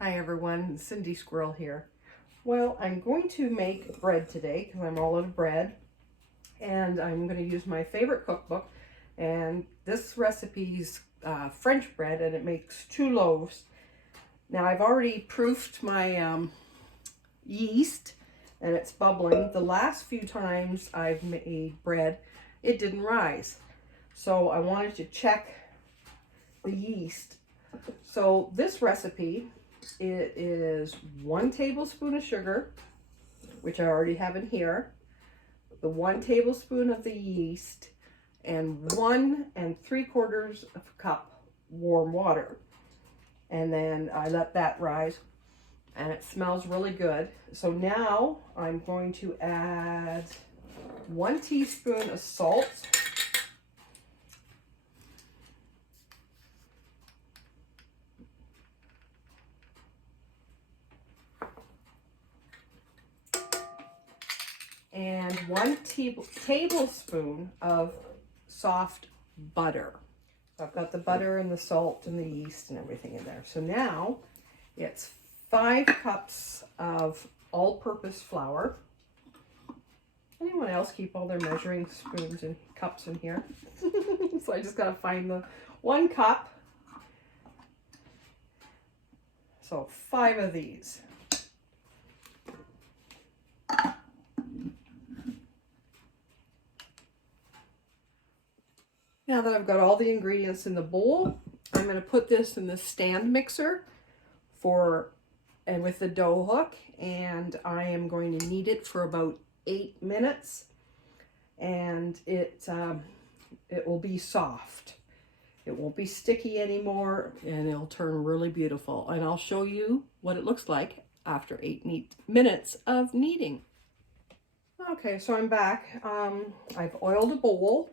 Hi everyone, Cindy Squirrel here. Well, I'm going to make bread today because I'm all out of bread, and I'm going to use my favorite cookbook, and this recipe's French bread, and it makes 2 loaves. Now I've already proofed my yeast and it's bubbling. The last few times I've made bread, it didn't rise. So I wanted to check the yeast. So this recipe, it is 1 tablespoon of sugar, which I already have in here, the 1 tablespoon of the yeast, and 1 3/4 cup warm water. And then I let that rise, and it smells really good. So now I'm going to add 1 teaspoon of salt, and 1 tablespoon of soft butter. So I've got the butter and the salt and the yeast and everything in there. So now it's 5 cups of all-purpose flour. Anyone else keep all their measuring spoons and cups in here? So I just gotta find the 1 cup. So 5 of these. Now that I've got all the ingredients in the bowl, I'm going to put this in the stand mixer and with the dough hook, and I am going to knead it for about 8 minutes, and it will be soft. It won't be sticky anymore, and it'll turn really beautiful. And I'll show you what it looks like after 8 minutes of kneading. Okay, so I'm back. I've oiled a bowl,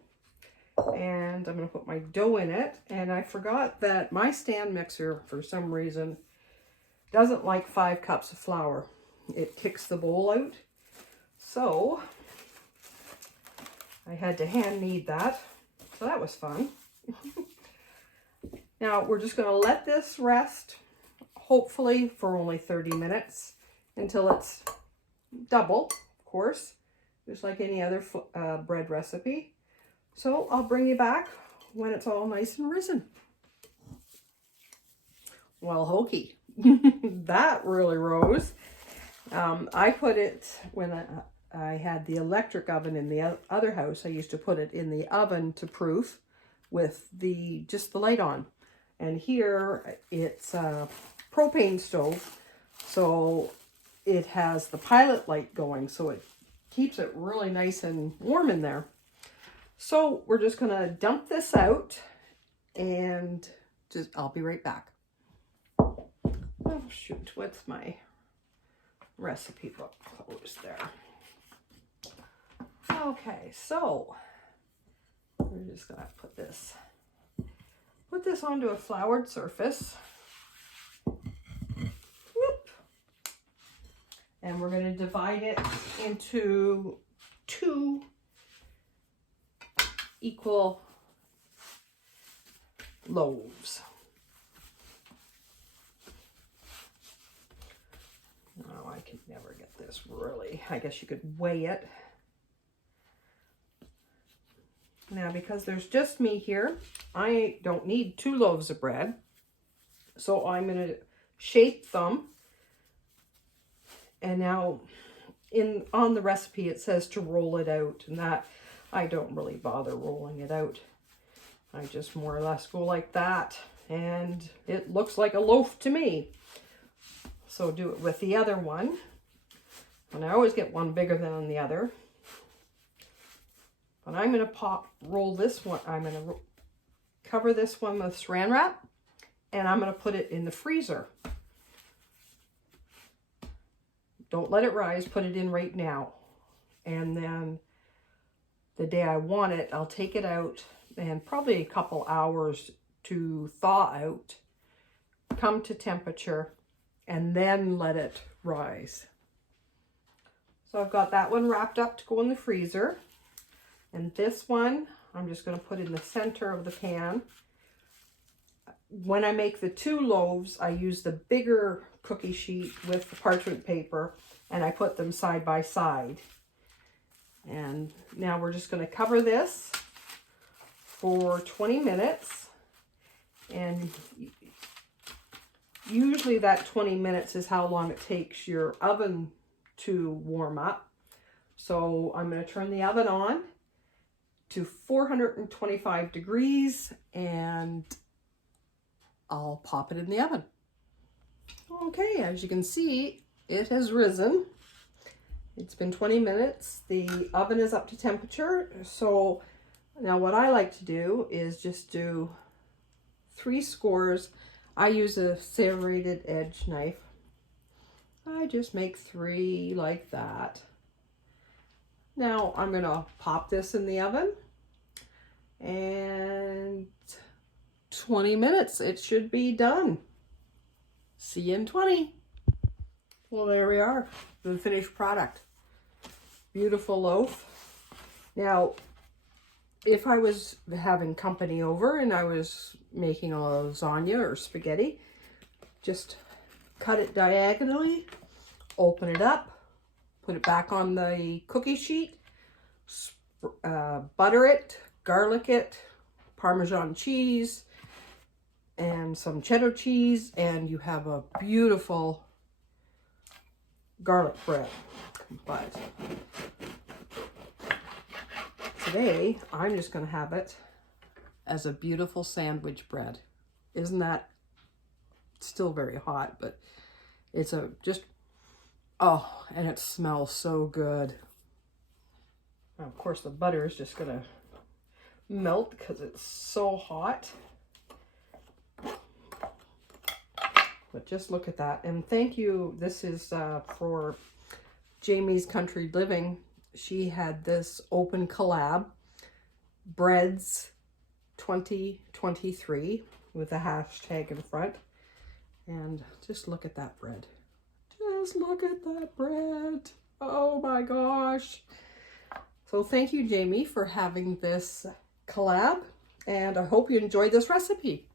and I'm going to put my dough in it. And I forgot that my stand mixer, for some reason, doesn't like 5 cups of flour. It kicks the bowl out. So I had to hand knead that. So that was fun. Now we're just going to let this rest, hopefully for only 30 minutes, until it's double, of course, just like any other bread recipe. So I'll bring you back when it's all nice and risen. Well, hokey. That really rose. I put it, when I had the electric oven in the other house, I used to put it in the oven to proof with just the light on. And here it's a propane stove, so it has the pilot light going, so it keeps it really nice and warm in there. So we're just going to dump this out, and I'll be right back. Oh shoot, what's my recipe book closed there? Okay, so we're just going to put this onto a floured surface. Whoop. And we're going to divide it into 2 equal loaves. Oh, I can never get this really. I guess you could weigh it. Now, because there's just me here, I don't need 2 loaves of bread. So I'm going to shape them. And now on the recipe it says to roll it out, and that I don't really bother rolling it out. I just more or less go like that, and it looks like a loaf to me. So do it with the other one. And I always get one bigger than the other. But I'm going to roll this one. I'm going to cover this one with saran wrap, and I'm going to put it in the freezer. Don't let it rise, put it in right now. And then the day I want it, I'll take it out, and probably a couple hours to thaw out, come to temperature, and then let it rise. So I've got that one wrapped up to go in the freezer. And this one, I'm just going to put in the center of the pan. when I make the 2 loaves, I use the bigger cookie sheet with the parchment paper, and I put them side by side. And now we're just going to cover this for 20 minutes. And usually that 20 minutes is how long it takes your oven to warm up. So I'm going to turn the oven on to 425 degrees and I'll pop it in the oven. Okay, as you can see, it has risen. It's been 20 minutes. The oven is up to temperature. So now what I like to do is just do 3 scores. I use a serrated edge knife. I just make 3 like that. Now I'm going to pop this in the oven and 20 minutes. It should be done. See you in 20. Well, there we are, the finished product. Beautiful loaf. Now, if I was having company over and I was making a lasagna or spaghetti, just cut it diagonally, open it up, put it back on the cookie sheet, butter it, garlic it, Parmesan cheese, and some cheddar cheese, and you have a beautiful garlic bread. But today, I'm just going to have it as a beautiful sandwich bread. Isn't that still very hot, but it's oh, and it smells so good. Now, of course, the butter is just going to melt because it's so hot. But just look at that. And thank you. This is for Jamie's Country Living. She had this open collab, Breads 2023, with a hashtag in front. And just look at that bread. Just look at that bread. Oh my gosh. So thank you, Jamie, for having this collab. And I hope you enjoyed this recipe.